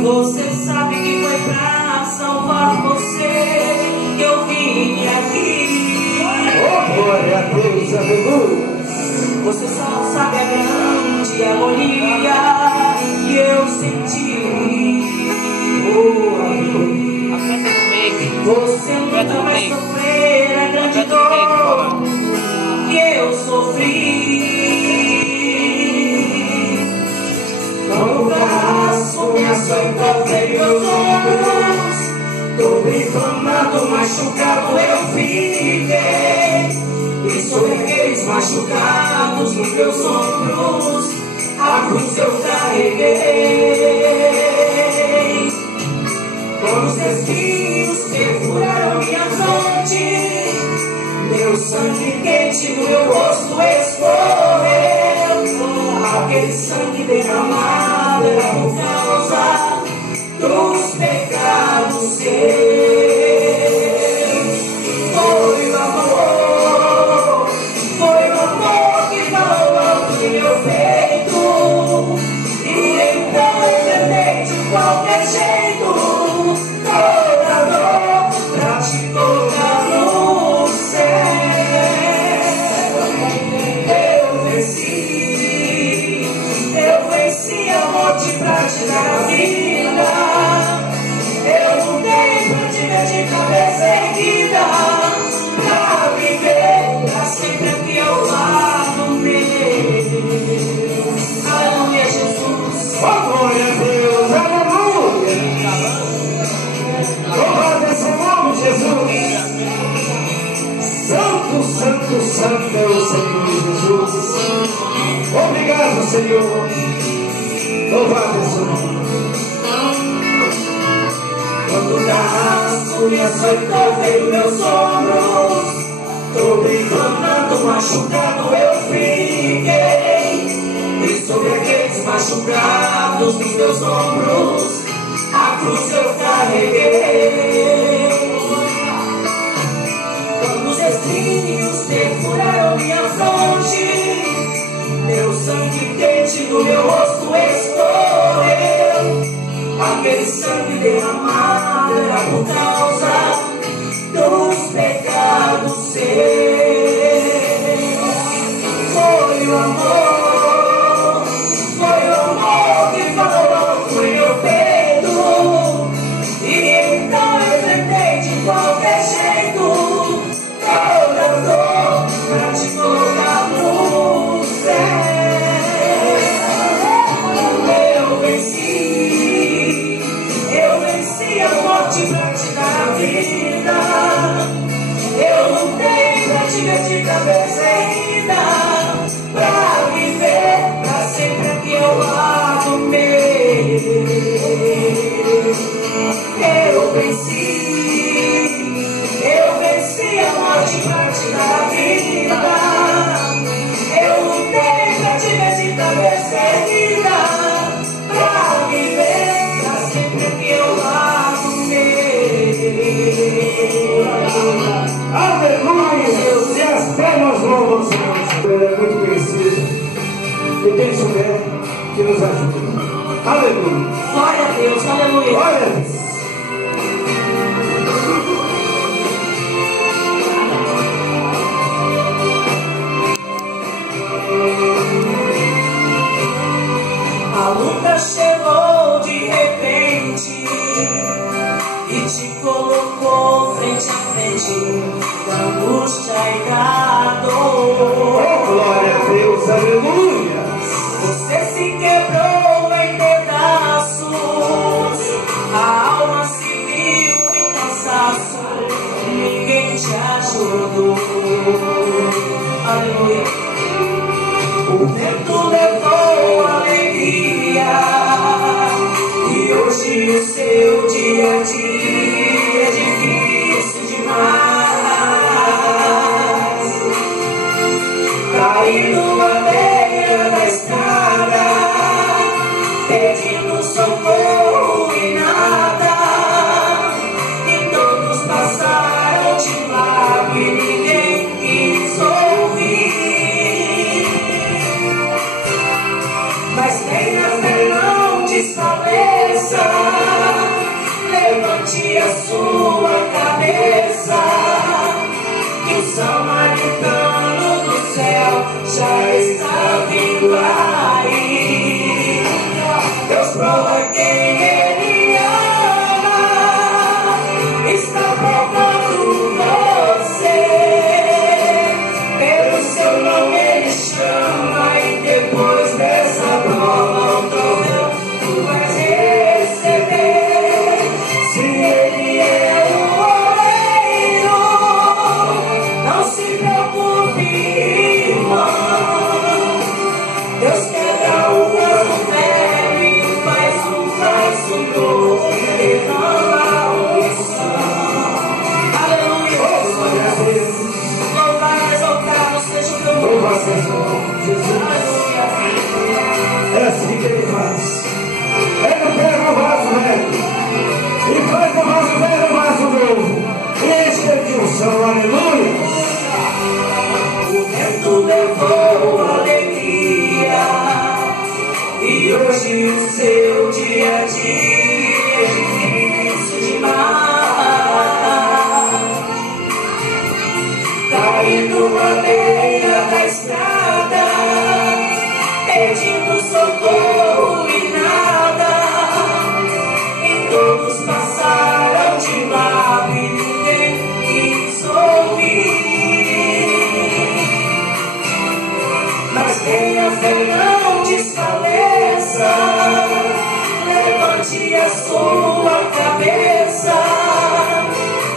Você sabe que foi pra salvar você que eu vim aqui. Oh, glória a Deus, aleluia. Você só não sabe a grande agonia que eu senti. Oh, aleluia. Você nunca vai sofrer a grande dor que eu sofri. Quando o braço me açoitou, veio meus ombros, todo inflamado, machucado eu fiquei. E sobre aqueles machucados nos meus ombros, a cruz eu carreguei. Quando os espinhos perfuraram minha fronte, meu sangue quente no meu rosto escorreu. Aquele sangue derramado era por causa dos pecados seus. Foi o amor que falou alto no meu peito. E então eu tentei de qualquer jeito toda a dor pra te colocar no céu. Eu venci a morte pra te dar a vida. Eu lutei pra te ver de cabeça erguida, pra viver pra sempre aqui ao lado meu. Aleluia, Jesus. Oh, glória a Deus, aleluia. Louvado é seu nome, Jesus. Santo, santo, santo é o Senhor Jesus. Obrigado, Senhor. Louvado é seu nome. Quando o braço me açoitou, veio meus ombros, todo inflamado, machucado eu fiquei. E sobre aqueles machucados nos meus ombros, a cruz eu carreguei. Quando os espinhos perfuraram minha fronte, meu sangue quente no meu rosto escorreu. Aquele sangue derramado era por causa dos pecados seus. Foi o amor que falou alto no meu peito. E então eu tentei de qualquer jeito toda a dor pra te colocar no céu. Eu venci a morte pra te dar a vida. Eu lutei pra te ver de cabeça erguida, pra viver pra sempre aqui ao lado meu. Eu venci a morte pra te dar a vida. Eu lutei pra te ver de cabeça erguida, pra viver pra sempre aqui ao lado meu. Aleluia! Se as pernas louvam o Senhor, ele é muito conhecido. E quem souber, que nos ajude. Aleluia! Glória a Deus, aleluia. Glória a Deus. A luta chegou de repente e te colocou frente a frente da angústia e da dor. Oh, glória a Deus, aleluia! Você se quebrou em pedaços, a alma se viu em cansaço, ninguém te ajudou. Aleluia. O vento levou alegria e hoje o seu dia a dia é difícil demais. Caído à beira da estrada, pedindo socorro. sua cabeça, que o samaritano do céu já está vindo aí. Deus prova quem Ele ama, está provando você. Pelo seu nome Ele chama, e depois dessa prova o troféu tu vais receber. Se Ele é o oleiro, não se preocupe, irmão. Deus quebra o vaso velho e faz um vaso novo, derrama a unção. Aleluia. Louvado, exaltado seja o teu nome. Louva, Senhor Jesus. Aleluia. É assim que Ele faz. Ele pega o vaso velho e faz do vaso velho o vaso novo. Enche de unção, aleluia. O vento levou alegria, e hoje o seu dia a dia é difícil demais. Caindo à beira da estrada, pedindo socorro e nada, e todos passaram de lado e ninguém quis ouvir. Mas tenha fé, não desfaleça, levante a sua cabeça,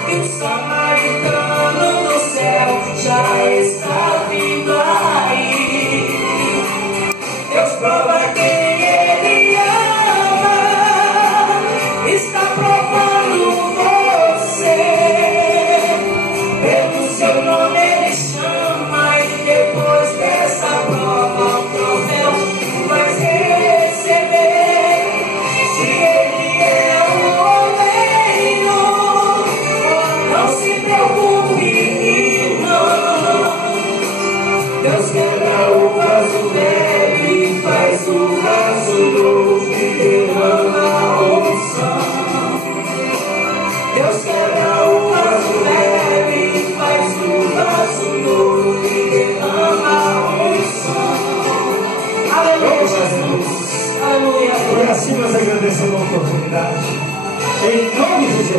que o samaritano do céu já está vindo aí. Deus prova quem Ele ama, está provando você. Pelo seu nome Ele chama, e depois dessa prova o troféu tu vais receber. Se Ele é o oleiro, não se preocupe, irmão. Deus quebra o vaso velho e faz o vaso novo, e derrama a unção. Deus quebra o vaso velho e faz o vaso novo, e derrama a unção. Aleluia, Jesus. Aleluia. E assim nós agradecemos a oportunidade. Em nome de Jesus.